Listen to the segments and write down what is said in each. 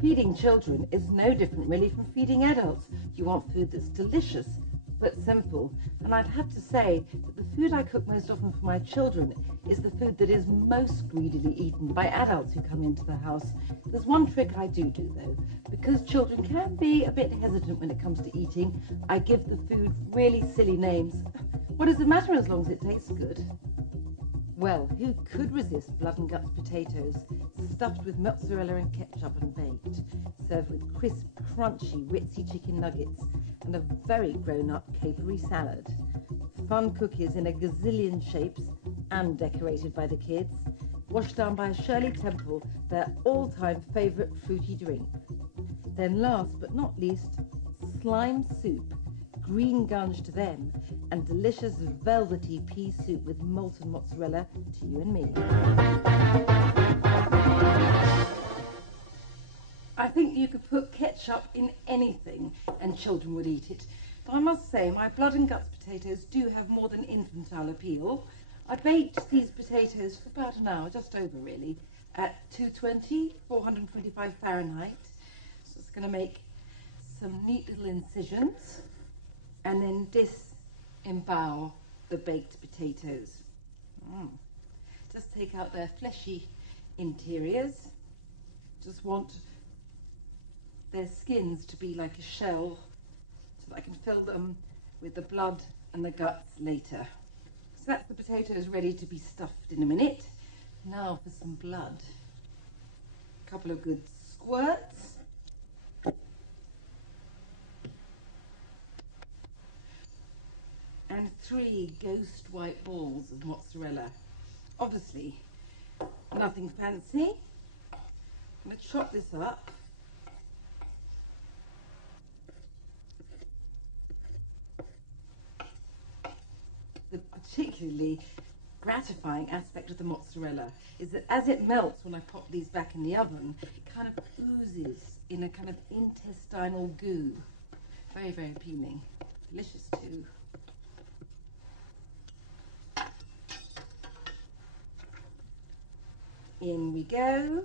Feeding children is no different really from feeding adults. You want food that's delicious but simple, and I'd have to say that the food I cook most often for my children is the food that is most greedily eaten by adults who come into the house. There's one trick I do though. Because children can be a bit hesitant when it comes to eating, I give the food really silly names. What does it matter as long as it tastes good? Well, who could resist blood and guts potatoes, stuffed with mozzarella and ketchup and baked, served with crisp, crunchy, ritzy chicken nuggets and a very grown-up capery salad. Fun cookies in a gazillion shapes and decorated by the kids, washed down by Shirley Temple, their all-time favourite fruity drink. Then last but not least, slime soup, green gunge to them, and delicious velvety pea soup with molten mozzarella to you and me. I think you could put ketchup in anything and children would eat it. But I must say, my blood and guts potatoes do have more than infantile appeal. I baked these potatoes for about an hour, just over really, at 220, 425 Fahrenheit. So it's going to make some neat little incisions and then disembowel the baked potatoes. Just take out their fleshy interiors. Just want their skins to be like a shell so that I can fill them with the blood and the guts later. So that's the potatoes ready to be stuffed in a minute. Now for some blood. A couple of good squirts. And 3 ghost white balls of mozzarella. Obviously, nothing fancy. I'm going to chop this up. The particularly gratifying aspect of the mozzarella is that as it melts when I pop these back in the oven, it kind of oozes in a kind of intestinal goo. Very, very appealing. Delicious too. In we go.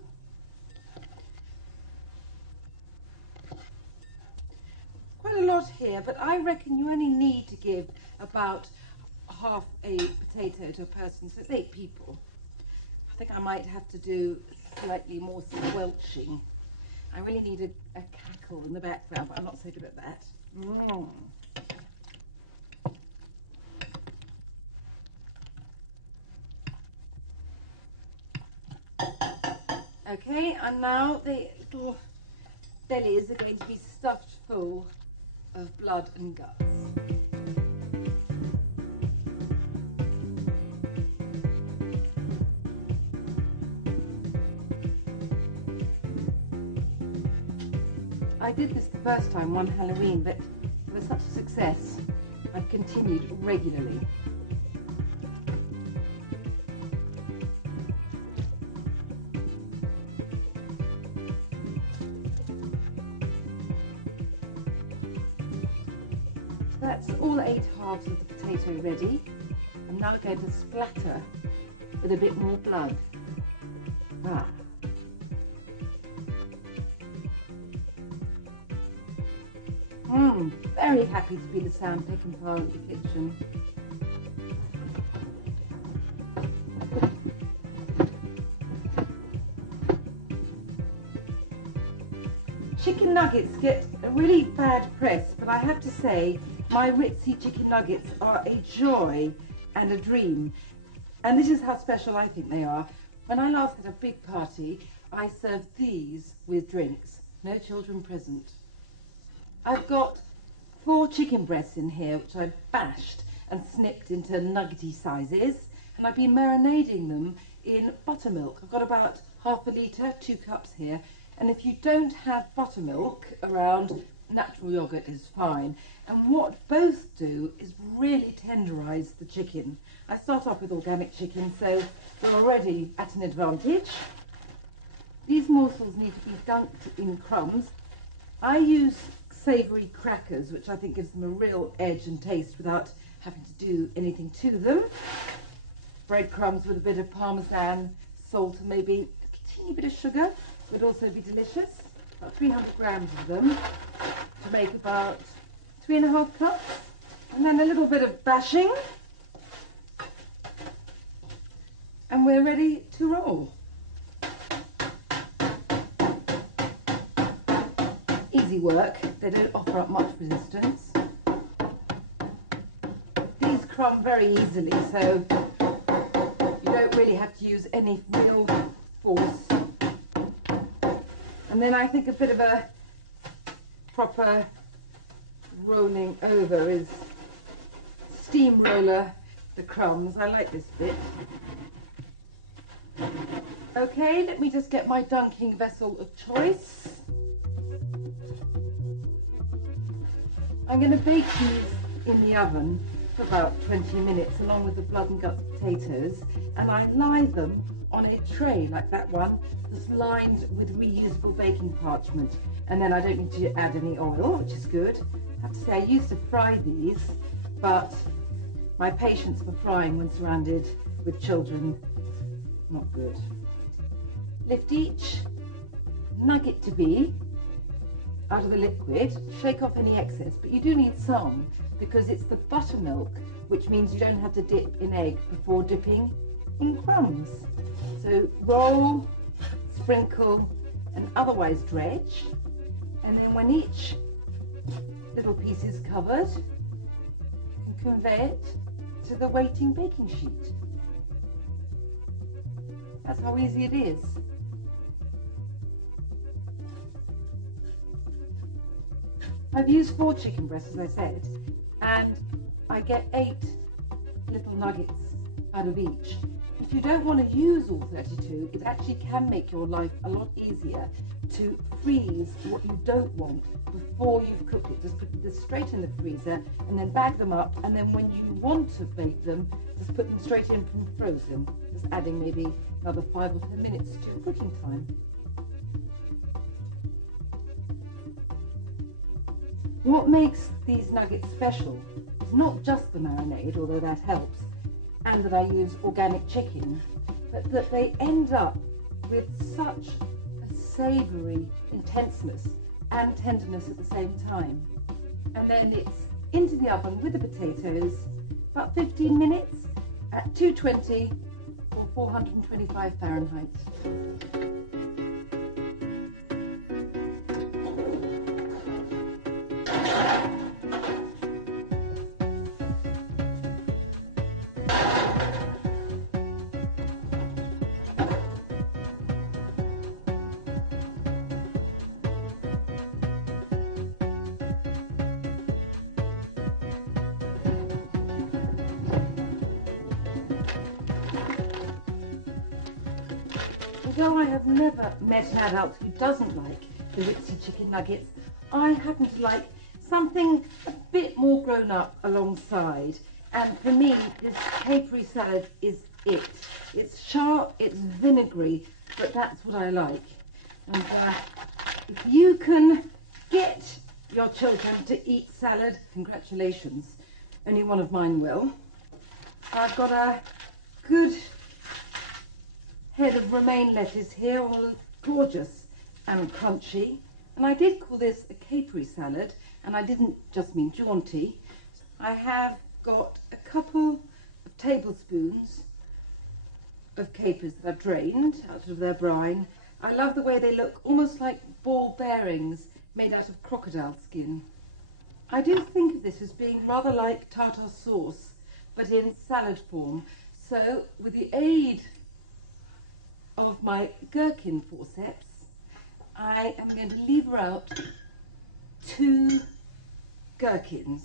Quite a lot here, but I reckon you only need to give about half a potato to a person, so it's 8 people. I think I might have to do slightly more squelching. I really need a cackle in the background, but I'm not so good at that. Okay, and now the little bellies are going to be stuffed full of blood and guts. I did this the first time, one Halloween, but it was such a success, I've continued regularly. That's all 8 halves of the potato ready. I'm now going to splatter with a bit more blood. Very happy to be the sandpicking part of the kitchen. Chicken nuggets get a really bad press, but I have to say my ritzy chicken nuggets are a joy and a dream. And this is how special I think they are. When I last had a big party, I served these with drinks. No children present. I've got 4 chicken breasts in here, which I've bashed and snipped into nuggety sizes. And I've been marinading them in buttermilk. I've got about half a litre, 2 cups here. And if you don't have buttermilk around, natural yogurt is fine. And what both do is really tenderise the chicken. I start off with organic chicken, so we're already at an advantage. These morsels need to be dunked in crumbs. I use savoury crackers, which I think gives them a real edge and taste without having to do anything to them. Breadcrumbs with a bit of parmesan, salt and maybe a teeny bit of sugar would also be delicious. about 300 grams of them to make about 3.5 cups. And then a little bit of bashing. And we're ready to roll. Easy work, they don't offer up much resistance. These crumb very easily, so you don't really have to use any real force. And then I think a bit of a proper rolling over is steamroller the crumbs. I like this bit. Okay, let me just get my dunking vessel of choice. I'm going to bake these in the oven for about 20 minutes along with the blood and guts potatoes, and I lie them on a tray like that one that's lined with reusable baking parchment, and then I don't need to add any oil, which is good. I have to say I used to fry these, but my patience for frying when surrounded with children, not good. Lift each nugget to be out of the liquid, shake off any excess, but you do need some because it's the buttermilk, which means you don't have to dip in egg before dipping in crumbs. So roll, sprinkle and otherwise dredge, and then when each little piece is covered, you can convey it to the waiting baking sheet. That's how easy it is. I've used 4 chicken breasts, as I said, and I get 8 little nuggets out of each. If you don't want to use all 32, it actually can make your life a lot easier to freeze what you don't want before you've cooked it. Just put this straight in the freezer and then bag them up, and then when you want to bake them, just put them straight in from frozen, just adding maybe another 5 or 10 minutes to your cooking time. What makes these nuggets special is not just the marinade, although that helps, and that I use organic chicken, but that they end up with such a savoury intenseness and tenderness at the same time. And then it's into the oven with the potatoes, about 15 minutes at 220 or 425 Fahrenheit. Although I have never met an adult who doesn't like the Ritzy chicken nuggets, I happen to like something a bit more grown up alongside. And for me, this capery salad is it. It's sharp, it's vinegary, but that's what I like. And if you can get your children to eat salad, congratulations. Only one of mine will. I've got a good head of romaine lettuce here, all gorgeous and crunchy. And I did call this a capery salad, and I didn't just mean jaunty. I have got a couple of tablespoons of capers that I've drained out of their brine. I love the way they look, almost like ball bearings made out of crocodile skin. I do think of this as being rather like tartar sauce, but in salad form. So with the aid of my gherkin forceps, I am going to lever out 2 gherkins.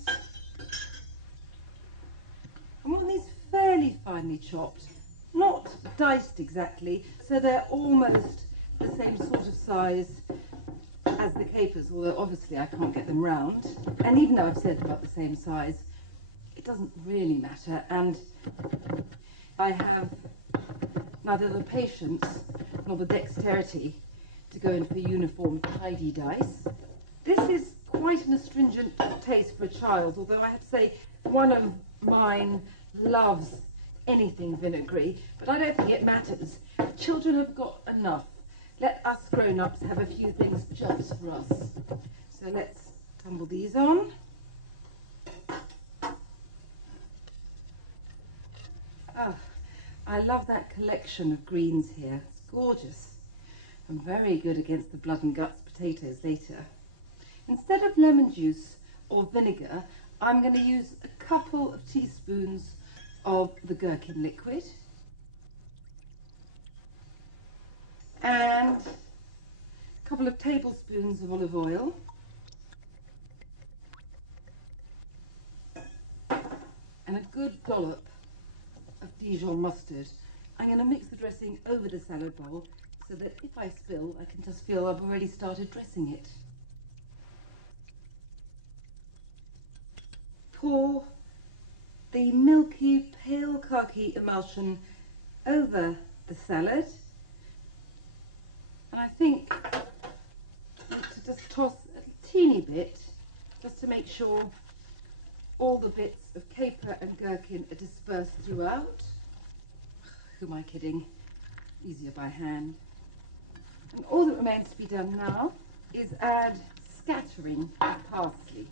I want these fairly finely chopped, not diced exactly, so they're almost the same sort of size as the capers, although obviously I can't get them round. And even though I've said about the same size, it doesn't really matter, and I have neither the patience nor the dexterity to go in for uniform tidy dice. This is quite an astringent taste for a child, although I have to say one of mine loves anything vinegary, but I don't think it matters. Children have got enough. let us grown-ups have a few things just for us. So let's tumble these on. Oh, I love that collection of greens here. It's gorgeous and very good against the blood and guts potatoes later. Instead of lemon juice or vinegar, I'm going to use a couple of teaspoons of the gherkin liquid and a couple of tablespoons of olive oil and a good dollop of Dijon mustard. I'm going to mix the dressing over the salad bowl so that if I spill, I can just feel I've already started dressing it. Pour the milky, pale khaki emulsion over the salad. And I think I need to just toss a teeny bit just to make sure all the bits of caper and gherkin are dispersed throughout. Who am I kidding? Easier by hand. And all that remains to be done now is add scattering of parsley.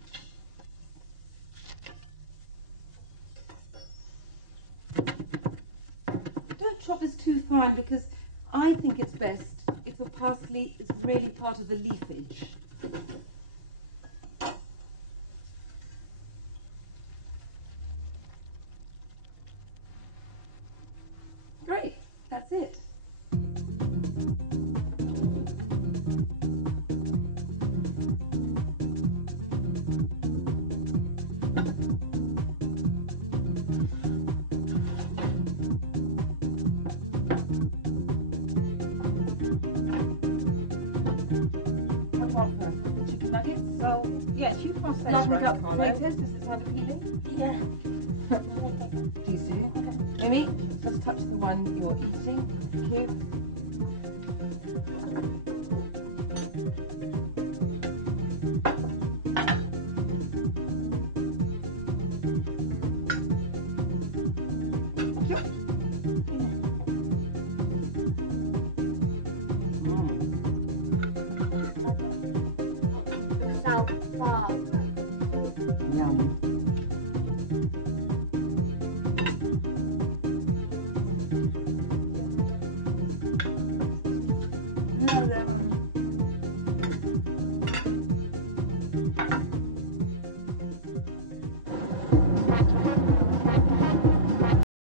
Don't chop this too fine because I think it's best if the parsley is really part of the leafage. Great, that's it. Chicken nuggets. So, yes, you pass those Lovely around, gut Carlo. potatoes. Does this have a peeling? Yeah. Please do. Amy, just touch the one you're eating. Thank you. Yum.